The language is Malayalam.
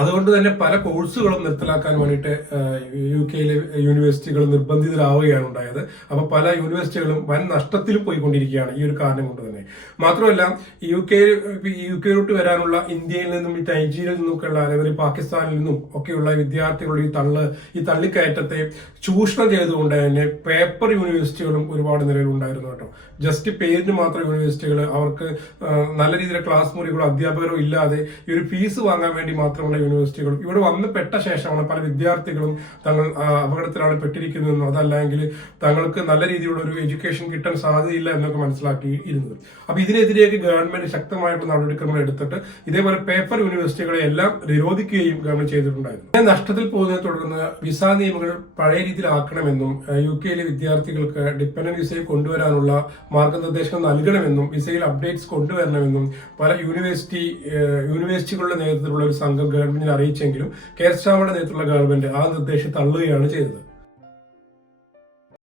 അതുകൊണ്ട് തന്നെ പല കോഴ്സുകളും നിർത്തലാക്കാൻ വേണ്ടിയിട്ട് യു കെയിലെ യൂണിവേഴ്സിറ്റികൾ നിർബന്ധിതരാവുകയാണ് ഉണ്ടായത്. അപ്പൊ പല യൂണിവേഴ്സിറ്റികളും വൻ നഷ്ടത്തിൽ പോയിക്കൊണ്ടിരിക്കുകയാണ് ഈ ഒരു കാരണം കൊണ്ട് തന്നെ. മാത്രമല്ല യു കെ യു കെയിലോട്ട് വരാനുള്ള ഇന്ത്യയിൽ നിന്നും ഈ നൈജീരിയയിൽ നിന്നൊക്കെയുള്ള അല്ലെങ്കിൽ പാകിസ്ഥാനിൽ നിന്നും ഒക്കെയുള്ള വിദ്യാർത്ഥികളുടെ ഈ തള്ള് ഈ തള്ളിക്കയറ്റത്തെ ചൂഷണം ചെയ്തുകൊണ്ട് തന്നെ പേപ്പർ യൂണിവേഴ്സിറ്റികളും ഒരുപാട് നിലവിലുണ്ടായിരുന്നു കേട്ടോ. ജസ്റ്റ് പേരിന് മാത്രം യൂണിവേഴ്സിറ്റികൾ അവർക്ക് നല്ല രീതിയിലുള്ള ക്ലാസ് മുറികളോ അധ്യാപകരോ ഇല്ലാതെ ഈ ഒരു ഫീസ് വാങ്ങാൻ വേണ്ടി മാത്രമുള്ള യൂണിവേഴ്സിറ്റികളും ഇവിടെ വന്ന് പെട്ട ശേഷമാണ് പല വിദ്യാർത്ഥികളും തങ്ങൾ അപകടത്തിലാണ് പെട്ടിരിക്കുന്നതെന്നും അതല്ലെങ്കിൽ തങ്ങൾക്ക് നല്ല രീതിയിലുള്ള ഒരു എഡ്യൂക്കേഷൻ കിട്ടാൻ സാധ്യതയില്ല എന്നൊക്കെ മനസ്സിലാക്കി ഇരുന്നത്. അപ്പൊ ഇതിനെതിരെയൊക്കെ ഗവൺമെന്റ് ശക്തമായിട്ടുള്ള നടപടിക്രമങ്ങൾ എടുത്തിട്ട് ഇതേപോലെ പേപ്പർ യൂണിവേഴ്സിറ്റികളെ എല്ലാം നിരോധിക്കുകയും ഗവൺമെന്റ് ചെയ്തിട്ടുണ്ടായിരുന്നു. നഷ്ടത്തിൽ പോകുന്നതിനെ തുടർന്ന് വിസ നിയമങ്ങൾ പഴയ രീതിയിലാക്കണമെന്നും യു കെയിലെ വിദ്യാർത്ഥികൾക്ക് ഡിപ്പെൻഡന്റ് വിസയിൽ കൊണ്ടുവരാനുള്ള മാർഗനിർദ്ദേശങ്ങൾ നൽകണമെന്നും വിസയിൽ അപ്ഡേറ്റ്സ് കൊണ്ടുവരണമെന്നും പല യൂണിവേഴ്സിറ്റി യൂണിവേഴ്സിറ്റികളുടെ നേതൃത്വത്തിലുള്ള ഒരു സംഘം ഗവൺമെന്റിനെ അറിയിച്ചെങ്കിലും കെ എസ് കേരള നേതൃത്വത്തിലുള്ള ഗവൺമെന്റ് ആ നിർദ്ദേശം തള്ളുകയാണ് ചെയ്തത്.